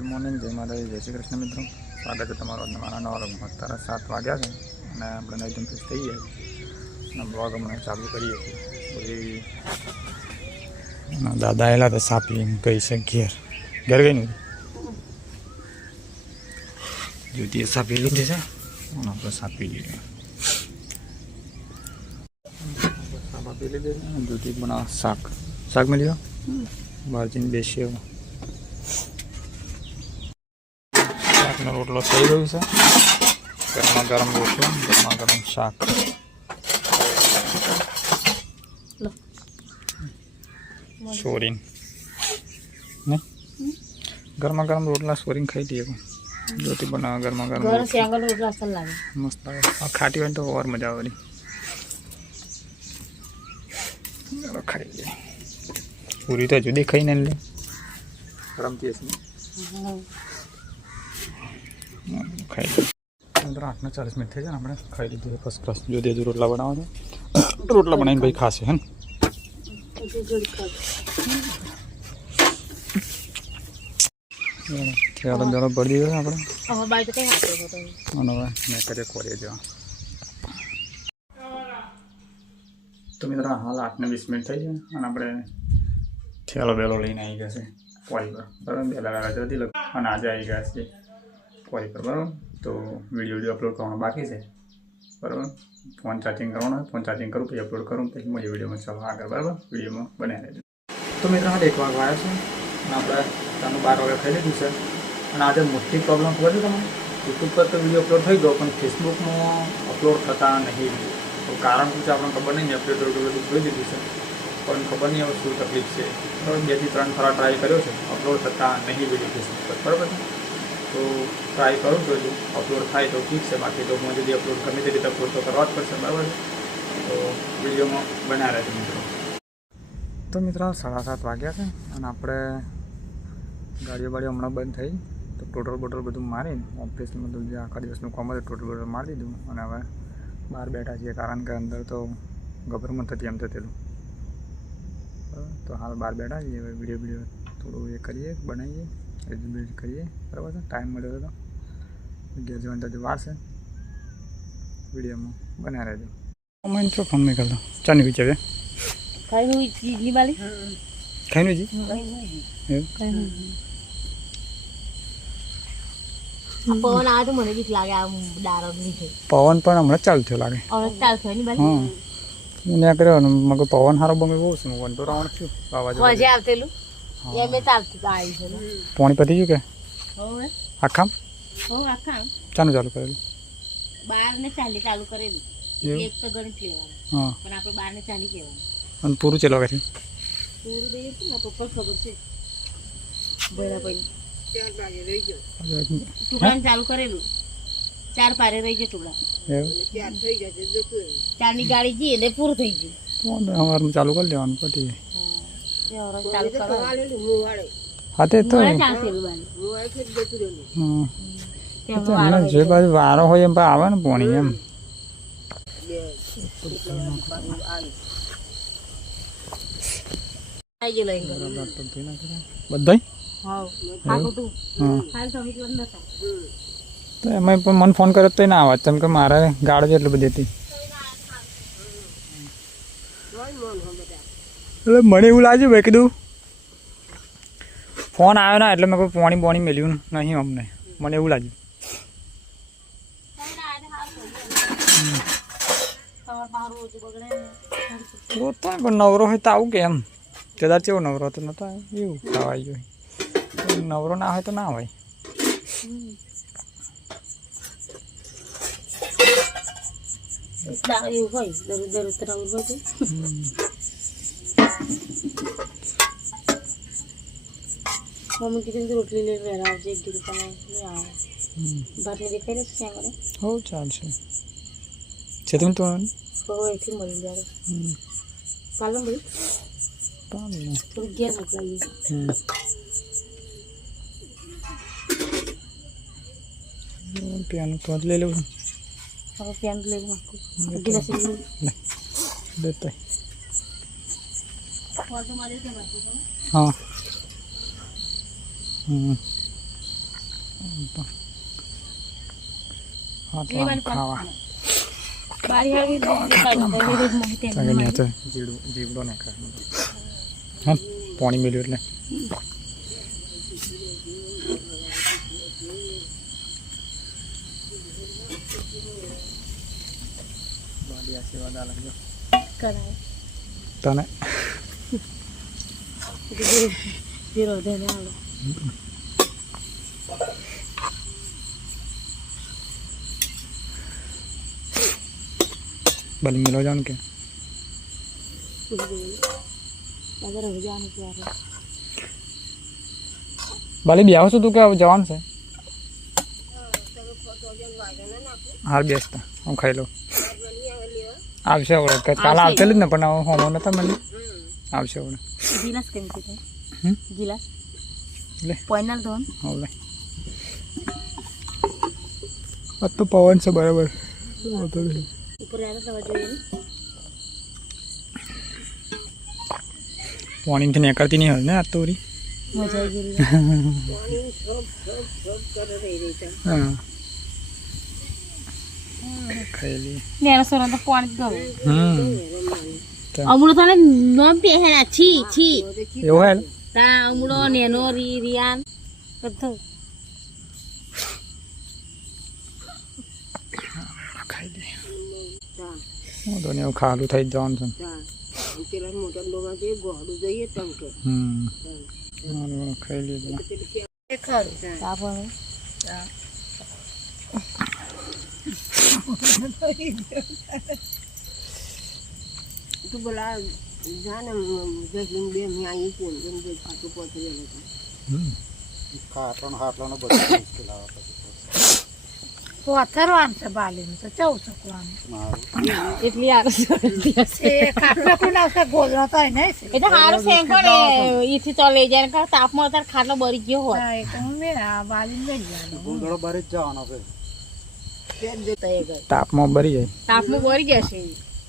Good morning, જય માતાજી, જય શ્રી કૃષ્ણ મિત્રો. સ્વાગત છે તમારું મારા નવા વ્લોગમાં. અત્યારે 7 વાગ્યા છે અને આપણે નાઈ ધોઈને ફ્રેશ થઈ ગયા અને બ્લોગ હમણાં ચાલુ કરીએ છીએ. પછી દાદા આવેલા તો સાપી ગઈ છે ઘેર ગઈ ને જ્યોતિએ સાપી લીધી છે અને આપણે સાપી લઈએ. સાપ આપી લીધી છે. જ્યોતિ બનાવ શાક મળી ગયો બહાર જઈને બેસીએ. શાકનો રોટલો થઈ ગયો છે. ગરમા ગરમ રોટલો, ગરમા ગરમ શાક. સોરીન ને ગરમા ગરમ રોટલા સોરીન ખાઈ દઈએ. જ્યોતિ બનાવે ગરમા ગરમ મસ્ત લાગે. ખાટી હોય તો ઓર મજા આવે. ખાઈ લઈએ. પૂરી તો જુદી ખાઈ ને લે રમતી હશે. ખાઈ લઈએ. 8:40 મિનિટ થઈ જાય ને આપણે ખાઈ લીધું ફર્સ્ટ ક્લાસ. જો હજુ રોટલા બનાવવા છે. રોટલા બનાવીને ભાઈ ખાશે હે ને. ચાલો ચાલો પડી દીધો આપણે. અને હવે મેં કરીએ કોરીએ જવા. તો મિત્રો હાલ 8:20 મિનિટ થઈ છે અને આપણે ઠેલો બેલો લઈને આવી ગયા છે કોરી પર. બરાબર, પહેલાં રજા હતી અને આજે આવી ગયા છે કોરી પર. બરાબર, તો વિડીયો અપલોડ કરવાનો બાકી છે. બરાબર, ફોન ચાર્જિંગ કરવાનો હોય, ફોન ચાર્જિંગ કરું પછી અપલોડ કરું પછી મળી વિડીયોમાં ચાલો આગળ. બરાબર, વિડીયોમાં બનાવી લેજો. તો મિત્રો હાલ 1 વાગે આવ્યા છે અને આપણે ત્યાંનું 12 વાગે ખાઈ લીધું છે. અને આજે મોટી પ્રોબ્લેમ ખબર છે તમને? યુટ્યુબ પર તો વિડીયો અપલોડ થઈ ગયો પણ ફેસબુકમાં અપલોડ થતા નહીં. તો કારણ શું છે આપણને ખબર નહીં. અપલોડ બધું જોઈ દીધું છે પણ ખબર નહીં હવે શું તકલીફ છે. બરાબર, 2 થી 3 ફરા ટ્રાય કર્યો છે, અપલોડ થતા નહીં વિડીયો ફેસબુક પર. બરાબર, તો ટ્રાય કરું તો અપલોડ થાય તો ઠીક છે, બાકી તો હું যদি અપલોડ ગમે તે રીતે અપલોડ તો કરવા જ પડશે. બરાબર, તો વિડીયોમાં બનાવી રહેજો મિત્રો. તો મિત્રો 7:30 વાગ્યા છે અને આપણે ગાડીઓ હમણાં બંધ થઈ તો ટોટલ બોટલ બધું મારીને ઓફિસનું બધું જે આખા દિવસનું કામ હતું ટોટલ બોટલ મારી દીધું અને હવે બહાર બેઠા છીએ. કારણ કે અંદર તો ગભરામણ થતી એમ થયેલું. તો હાલ બહાર બેઠા છીએ. હવે વિડીયો થોડું એ કરીએ, બનાવીએ, એડિટ કરીએ. બરાબર છે, ટાઈમ મળ્યો હતો ઘેર જવાની તો વાર છે. વિડીયોમાં બનાવી રહેજો. મને તો ફોન નહીં કરતો. ચાની વિચારે ખાઈનું જી પવન આવે તો મને બીક લાગે. આ ડારો પવન પણ હમણાં ચાલુ થયો લાગે. હા મેં કર્યો મગર પવન સારો બમે બહુ છે. વંટો રાવણ થયું વાવાઝોડું આવતેલું પાણી પતી ગયું કે આખામ ચાનું ચાલુ કરેલું 12 ને 40 ચાલુ કરેલું. એક તો ગણિત લેવાનું. હા, પણ આપણે 12 ને 40 કહેવાનું. અને પૂરું ચલો કે પૂરું દઈએ ને પપ્પા ખબર છે. ભરા પછી 4 પારે રહી ગયો. ટુકડા ચાલુ કરેલું 4 પારે રહી ગયો ટુકડા. 4 થઈ જશે જતું. 4 ની ગાડી જઈએ એટલે પૂરું થઈ ગયું. સવારમાં ચાલુ કરી લેવાનું પતી. ચાલુ કરવાનું. હા તે તો જે બાજુ વારો હોય એમ આવે ને પાણી એમ. બધા તો એમાં પણ મને ફોન કર્યો તો ના આવત. કેમ કે મારે ગાડી જ એટલી બધી હતી એટલે મને એવું લાગ્યું ભાઈ કીધું ફોન આવ્યો ના એટલે મેં કોઈ પાણી મેલ્યું નહીં અમને. મને એવું લાગ્યું. પણ નવરો હોય તો આવું કે એમ કદાચ એવો નવરો તો નતો એવું ખાવાઈ ગયો. નવરો ના હોય તો ના હોય. મમ્મી કીધું રોટલી લઈને વહેલા આવજે. એક કીધું તમે ભાત ને દેખાઈ રહેશે ત્યાં આગળ. હો ચાલશે. છે તમે તો એથી મળી જાય. પાલમ ભાઈ થોડી ઘેર મોકલાવીએ. પેન તો લઈ લેવું. હવે પેન લઈ નાખું. ગિલાસ દેતા ફોટો મારી દે. हाँ ખાવા બારી આવી જીવડો ને હા પાણી મેળ્યું એટલે બારી આશીર્વાદ આલજો કરાય તને જીરો દેને આલો બાલી મેળવા જવાનું કે અગર હવે જવાનું ત્યારે બાલી બી આવો છો તું કે જવાનું છે હાલ બેસતા હું ખાઈ લઉં આવશે આવડે કાલ આવશે જ ને પણ હોમો નતા મને આવશે આવડે ગિલાસ કેમ કીધું ગિલાસ લે પોઈનલ ધોન હવે આ તો પવન છે બરાબર ઉપર આવ્યા તો જોઈએ પાણીથી નીકળતી નહીં હોય ને આ તો મજા આવી ગઈ હા ખાઈ નેનો સોના તો પાણી ગમે લી અમુડો તને નોમ પે હે છી છી એવું હે તા અમુડો નેનો રિયાન બધું ખાઈ લે હું તો ને ખાલું થઈ જવાનું છે પેલા મોટા ડોમાં જે ગોળું જઈએ ટંકે ખાઈ લીધું તું બોલા જાને જઈન બે મે આવી છે જેમ જે ખાતું પહોંચી ગયેલો ખાટલાનો બધું મુશ્કેલ આવે પછી પોથરવાનું છે બાલીનું તો ચૌ શકવાનું એટલી આરસ એ ખાટલો કોઈ આવશે ગોદડો તો નહીં છે એટલે હારું છે કોને ઈથી તો લઈ જાય કે તાપમાં તાર ખાટલો બરી ગયો હોય હા એ તો હું મેં આ બાલીને લઈ જવાનું ગોદડો બારી જ જવાનો છે તાપમાં બરી જાય તાપમાં બરી જશે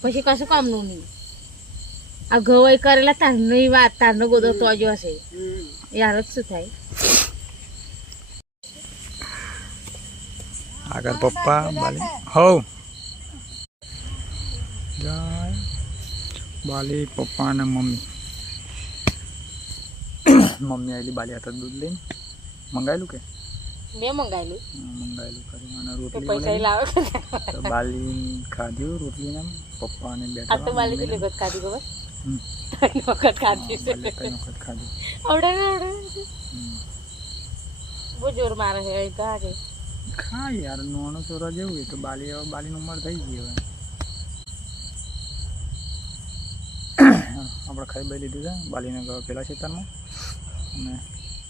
પછી કશું કામનું નહીં આ ઘવાઈ કરેલા તારની વાત તારનો ગોદો તો જ હશે યાર જ શું થાય આગળ પપ્પા બાલી હો જાય બાલી પપ્પા અને મમ્મી મમ્મી આવેલી બાલી હાથ દૂધ લઈને મંગાવેલું કે મેં મંગાવેલું મંગાવેલું કરી અને રોટલી પૈસા બનાવી. લાવે તો બાલી ખાધ્યું રોટલી ને પપ્પા ને આ તો બાલી બેઠા કેટલી વખત ખાધી ખબર 3 વખત ખાધી છે 3 વખત ખાધું આવડે ને આવડે બહુ જોર મારે છે એ તો આગે ખા યાર નાનો છોરા જેવું હોય તો બાલી હવે બાલીની ઉંમર થઈ ગઈ હવે આપણે ખાઈ બાઈ લીધું છે બાલીને ગયો પેલા ખેતરમાં અને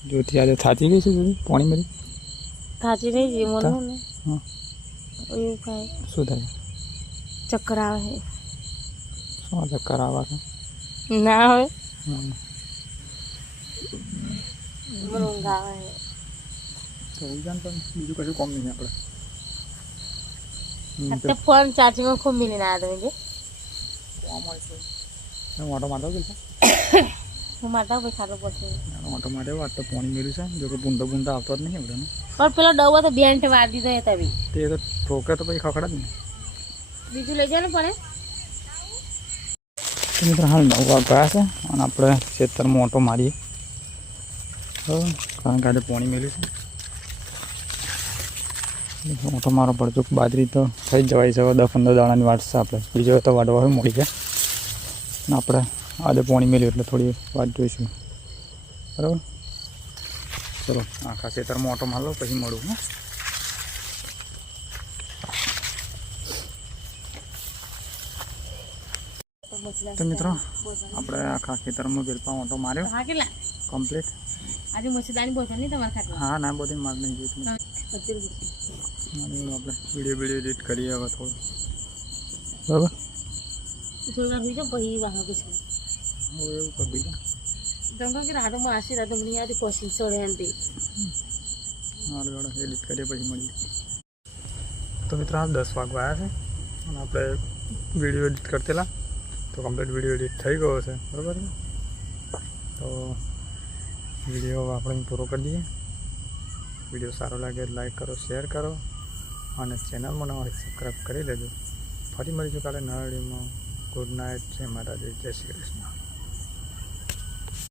જોતી આજે થાચી ગઈ છે જોતી પાણી મરી થાચી નહીં જી મને ને હા એવું કાંઈ શું થાય ચક્કર આવે છે શું ચક્કર આવે છે ના હોય હમ. મને ઊંઘ આવે છે તો ઉજાન પણ બીજું કશું કોમ નહીં આપણે અત્યારે ફોન ચાર્જિંગમાં ખૂબ મિલીને આવ્યા તમે ઓટો મારતો ગયો હું મારતા ભાઈ ખાટલો પડશે ઓટો માટે વાત તો પાણી મેળ્યું છે જો કે પૂંધો પૂંધો આવતો જ નહીં આપણે પણ પેલો ડબ્બો તો બેન્ટ વાર દીધો એ તવી તે તો ઠોકે તો પછી ખખડા જ ને બીજું લઈ જાય ને પડે તો મિત્રો હાલ 9 વાગ્યા છે અને આપણે ખેતરમાં ઓટો મારીએ બરાબર કારણ કે આજે પાણી મેળ્યું છે ઓટો મારો પડતો બાજરી તો થઈ જ જવાય છે હવે 10-15 દાણાની વાટ છે આપણે બીજો તો વાટવા હોય મળી જાય અને આપણે આજે પાણી મેળ્યું એટલે થોડી વાત જોઈશું બરાબર ચલો આખા ખેતરમાં ઓટો માર લો પછી મળું હા તો મિત્રો આપણે આખા ખેતરમાં વેલપા ઓટો માર્યો હા કેટલા કમ્પ્લીટ આજે મચ્છરદાની બોતલ નહીં તમારા ખાટલા હા ના બધી માર નહીં જોઈતું આપણે વિડીયો એડિટ કરીએ હવે થોડું બરાબર થોડી વાર બીજો પછી વાહ પછી હવે એવું કરી દીધું તમે કે રાતો માં આશીર્વાદ તમને યાદ કોશિશ છોડે એમ તે મારું જોડે એડિટ કરીએ પછી મળીએ તો મિત્રો આ 10 વાગવા આવ્યા છે અને આપણે વિડીયો એડિટ કરતેલા તો કમ્પ્લીટ વિડીયો એડિટ થઈ ગયો છે બરાબર છે તો વિડીયો આપણે પૂરો કરી દઈએ વિડીયો સારો લાગે લાઈક કરો, શેર કરો અને ચેનલમાં નવા હોય સબસ્ક્રાઈબ કરી લેજો. ફરી મળીશું કાલે નવા વિડીયોમાં. Good night. જય માતાજી. જય શ્રી કૃષ્ણ.